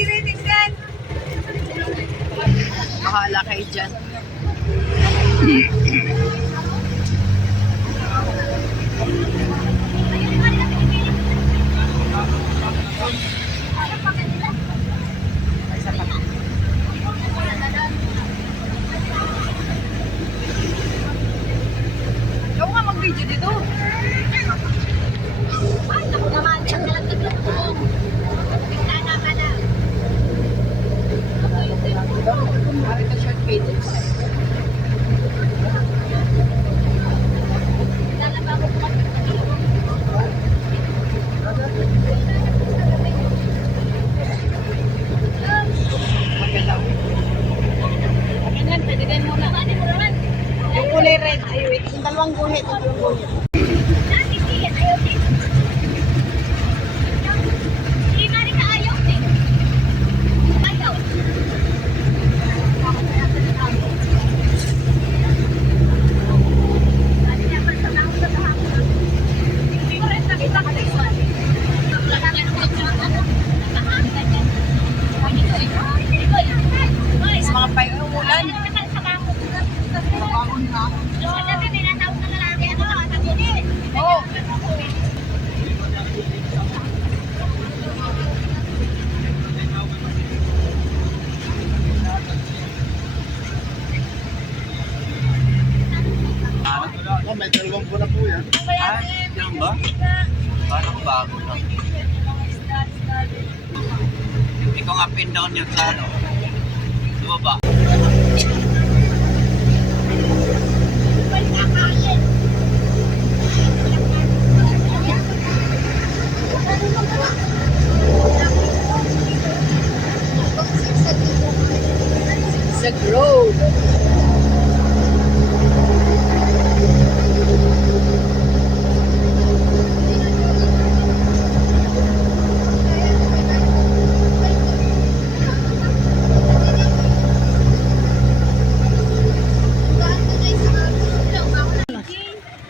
tinitingnan. Bahala kayo dyan. Ikaw nga mag-video dito. Ay, naku naman. Ang galagdag ko. Tingnan naman na. Ito short pages. Lalaba ko pa. Maganda. Ganyan, pwede ganyan muna. Ano mo naman? Yung kulay red. Ay, wait. Yung dalawang guhit. Yung dalawang guhit. Nakikita, ayaw din. Hindi nga rin ayaw din. Ayaw. Sabi niya, pag sa tao sa hapon. Hindi ko rin nakita ka na yun. Naglalangan ko yung ano. Nakahangan niya. Hindi ko ito. Hindi ko ito. Is mga payo yung ulan. Mabangon na. Sabi, may natawag na lalaki. Ano ka? Sabi, Oo. Oh, may dalawang po na po yan. Ah, yan ba? Parang bago lang. Ikaw nga pin down yun sa ano. Diba ba? Sa road.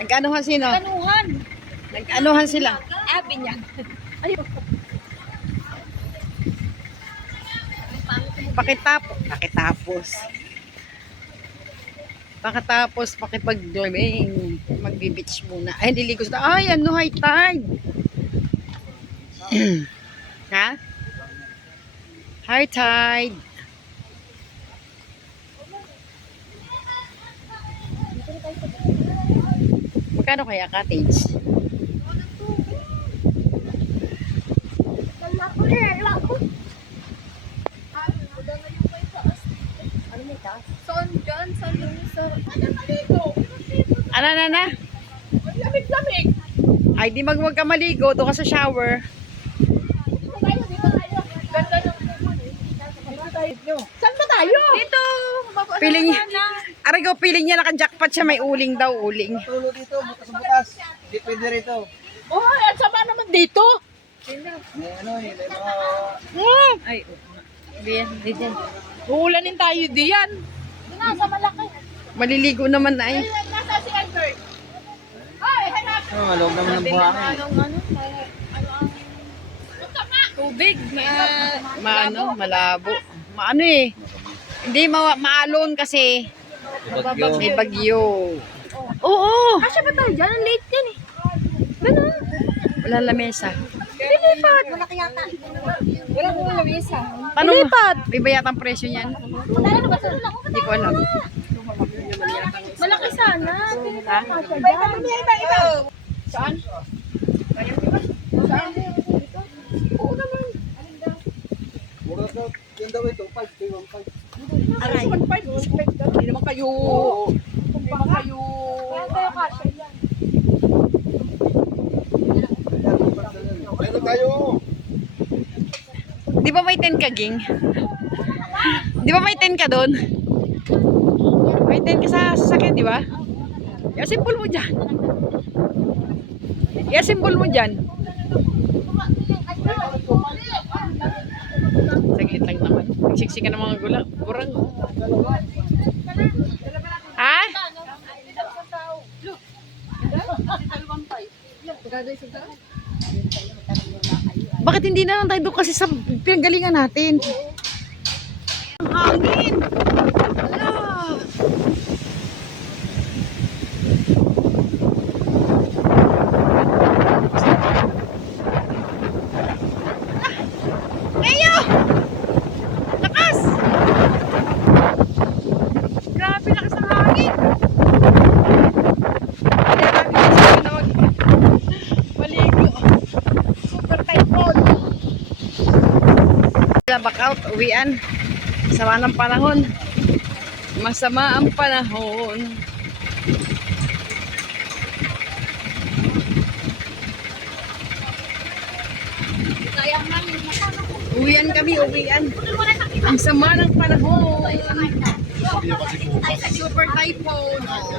Nag-anuhan sino? Kanuhan. Nag-anuhan sila. Abi niya. Pakitapos pakipag-swimming. Magbi-beach muna. Ay, niligo sila. Ay, ano, high tide. Ha? High tide. Magkano kaya cottage? Saan dyan? Saan yung sa... Ano na? Lamig-lamig. Ay, di magwag ka maligo. Doon ka sa shower. Dito tayo. Ganda ng Saan ba tayo? Dito. Piling, Arigo, piling niya naka-jackpot siya. May uling daw, uling. Tulo dito, butas-butas. Di pwede rito. Oh, at sama naman dito. May ano eh, may mga... Ay, hindi yan. Uulanin tayo diyan. Nasa malaki. Maliligo naman na eh. Nasa si Albert. Ay, hanap. Oh, malawag naman ng buhangin. Tubig. Malabo. Maano eh. Hindi maalon kasi. May bagyo. Oo. Kasya ba tayo dyan? Ang late yan eh. Ganun. Wala lamesa. Lilipat. Malaki yata. Wala ko lamesa. Paano? May bayatang presyo niyan? Wala na ba? Sunod ako. Hindi ko alam. Malaki sana. Ha? Iba. Saan? Saan? Oo naman. Mura daw, yun daw ito, 5, 1.5. Aray. Hindi naman kayo. Kung pa kayo. Kaya tayo kasya yan. Ano tayo? Di ba may 10 ka, Ging? Di ba may 10 ka doon? May 10 ka sa sasakyan, di ba? I-assemble mo dyan. I-assemble mo dyan. Saglit lang naman. Nagsiksika ng mga gurang. Ha? Bakit hindi na lang tayo doon kasi sa pinanggalingan natin? Ang hangin! Ala! Leo! Lakas! Grabe lakas ng hangin! Kaya kami kasi na maligo. Super typhoon. Back out, uwian. Sama ng panahon. Masama ang panahon. Uwian kami, uwian. Ang sama ng panahon. Super typhoon. Oh.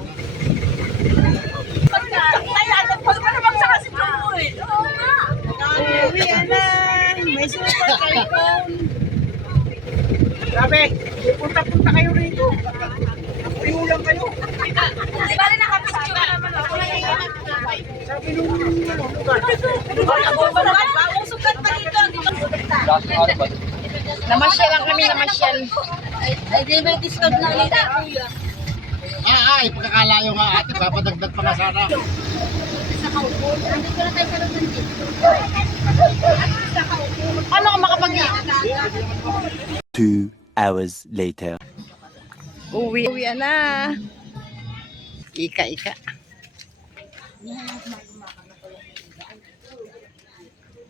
Uwian na. May super typhoon. Sabi, punta-punta kayo rito. Nakuyo lang kayo. Di ba rin nakapicture naman ako? Sabi nung lugar. Sukat pa dito. Namasyal lang kami, namasyal. Ay, di ba discount na ulit kuya? Ay, pagkakalayo nga ate, papadagdag pa nga sana. Sa kaupo. Andito na tayo sa Luzon dito. Sa kaupo. Paano ka makapag 2 hours later. Uwian na. Ika, ika.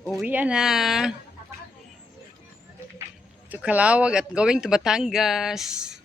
Uwian na. To Calawag at going to Batangas.